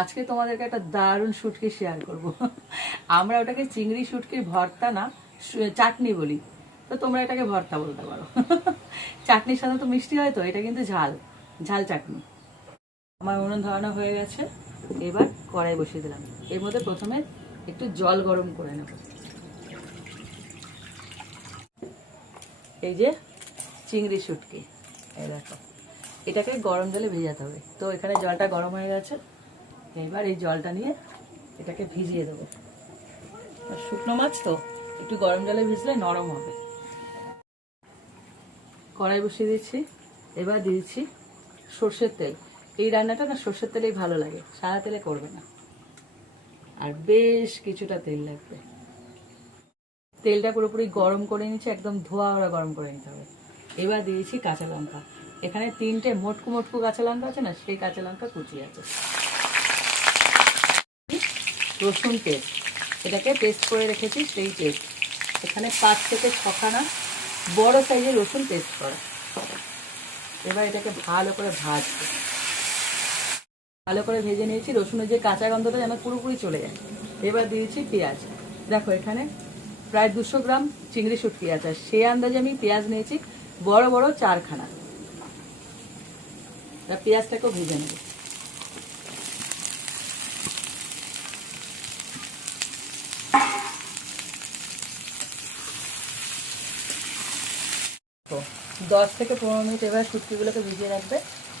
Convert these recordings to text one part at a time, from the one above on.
আজকে তোমাদেরকে একটা দারুণ শুটকি শেয়ার করব। আমরা ওটাকে চিংড়ি শুটকির ভর্তা না চাটনি বলি, তো তোমরা এটাকে ভর্তা বলতে পারো। চাটনির সাথে তো মিষ্টি হয়, তো এটা কিন্তু ঝাল ঝাল চাটনি। আমার উনুন ধরানো হয়ে গেছে, এবার কড়াই বসিয়ে দিলাম। এর মধ্যে প্রথমে একটু জল গরম করে নেব। এই যে চিংড়ি শুটকি, এই দেখো, এটাকে গরম জলে ভেজাতে হবে। তো এখানে জলটা গরম হয়ে গেছে, এবার এই জলটা নিয়ে এটাকে ভিজিয়ে দেবো। শুকনো মাছ তো একটু গরম জলে ভিজলে নরম হবে। কড়াই বসিয়ে দিচ্ছি, এবার দিয়েছি সর্ষের তেল। এই রান্নাটা না সর্ষের তেলেই ভালো লাগে, সাদা তেলে করবে না। আর বেশ কিছুটা তেল লাগবে। তেলটা পুরোপুরি গরম করে নিচ্ছি, একদম ধোয়া ওরা গরম করে নিতে হবে। এবার দিয়েছি কাঁচা লঙ্কা। এখানে 3টে মোটকু মোটকু কাঁচা লঙ্কা আছে না, সেই কাঁচা লঙ্কা কুচি আছে। রসুন পেস্ট, এটাকে পেস্ট করে রেখেছি, সেই পেস্ট। এখানে 5 থেকে 6খানা বড় সাইজের রসুন পেস্ট করা। এবার এটাকে ভালো করে ভাজবো। ভালো করে ভেজে নিয়েছি, রসুনের যে কাঁচা গন্ধটা যেন পুরোপুরি চলে যায়। এবার দিয়েছি পেঁয়াজ। দেখো এখানে প্রায় 200 গ্রাম চিংড়ি শুটকি আছে, সেই আন্দাজে আমি পেঁয়াজ নিয়েছি বড় বড় 4খানা। পেঁয়াজটাকেও ভেজে নেব। তো 10 থেকে 15 মিনিট এবার শুটকিগুলোকে ভিজিয়ে রাখবে,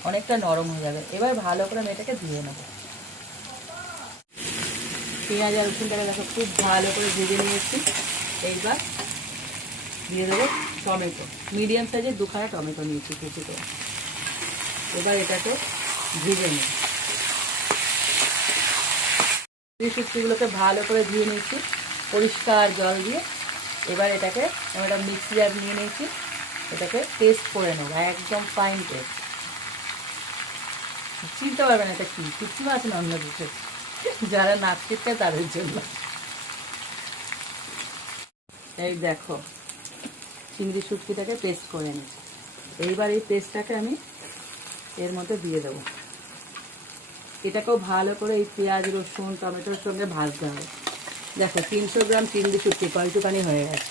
অনেকটা নরম হয়ে যাবে। এবার ভালো করে আমি এটাকে ধুয়ে নেব। পেঁয়াজ আর রসুনটাকে দেখো খুব ভালো করে ভেজে নিয়েছি। এইবার দিয়ে দেবো টমেটো। মিডিয়াম সাইজের 2খানা টমেটো নিয়েছি কুচি করে। এবার এটাকে ভেজে নেব। শুটকিগুলোকে ভালো করে ধুয়ে নিয়েছি পরিষ্কার জল দিয়ে। এবার এটাকে আমি একটা মিক্সি জার নিয়ে নিয়েছি, এটাকে পেস্ট করে নেবো, একদম ফাইন পেস্ট। চিনতে পারবে না এটা কি শুটকি মাছ না অন্য কিছু, যারা নাক চিটকায় তাদের জন্য। এই দেখো চিংড়ি শুটকিটাকে পেস্ট করে নিচ্ছি। এইবার এই পেস্টটাকে আমি এর মধ্যে দিয়ে দেবো। এটাকেও ভালো করে এই পেঁয়াজ রসুন টমেটোর সঙ্গে ভাজতে হবে। দেখো 300 গ্রাম চিংড়ি শুটকি কয়টুকানি হয়ে গেছে।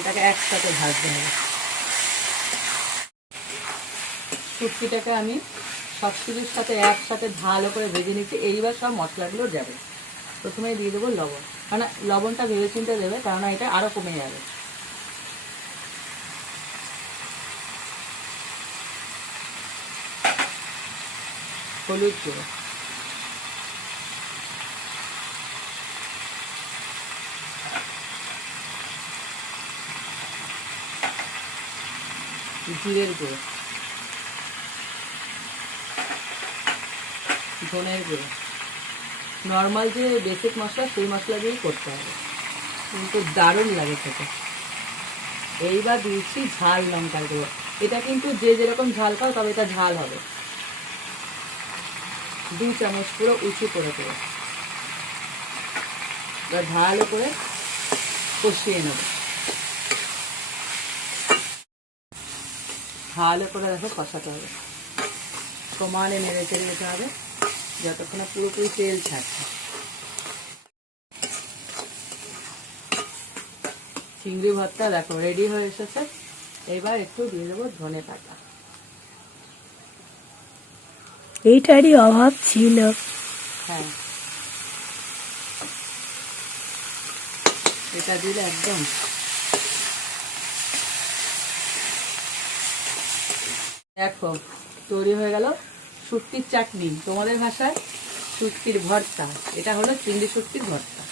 এটাকে একসাথে ভাজতে হবে। শুটকিটাকে আমি সব কিছুর সাথে একসাথে ভালো করে ভেজে নিচ্ছি। এইবার সব মশলাগুলো যাবে। প্রথমে দিয়ে দেবো লবণ, মানে লবণটা ভেবে চিন্তে দেবে, কেননা এটা আরও কমে যাবে। হলুদ গুঁড়ো, জিরের গুঁড়ো, ধনের গুঁড়ো। নর্মাল যে বেসিক মশলা সেই মশলা দিয়েই করতে হবে, কিন্তু দারুণ লাগে খেতে। এইবার দিয়েছি ঝাল লঙ্কার গুঁড়ো। এটা কিন্তু যে যেরকম ঝাল খাও তবে এটা ঝাল হবে। 2 চামচ পুরো উঁচু করে দেবো। এবার ভালো করে কষিয়ে নেব। ভালো করে দেখো কষাতে হবে, সমানে নেড়ে চেড়ে যেতে হবে যতক্ষণ না পুরোপুরি তেল ছাড়ছে। চিংড়ি ভর্তা দেখো রেডি হয়ে এসেছে। এবার একটু দিয়ে দেবো ধনে পাতা। এইটারই অভাব ছিল। হ্যাঁ, এটা দিলে একদম দেখো তৈরি হয়ে গেল শুটকির চাটনি। তোমাদের ভাষায় শুটকির ভর্তা, এটা হলো চিংড়ি শুটকির ভর্তা।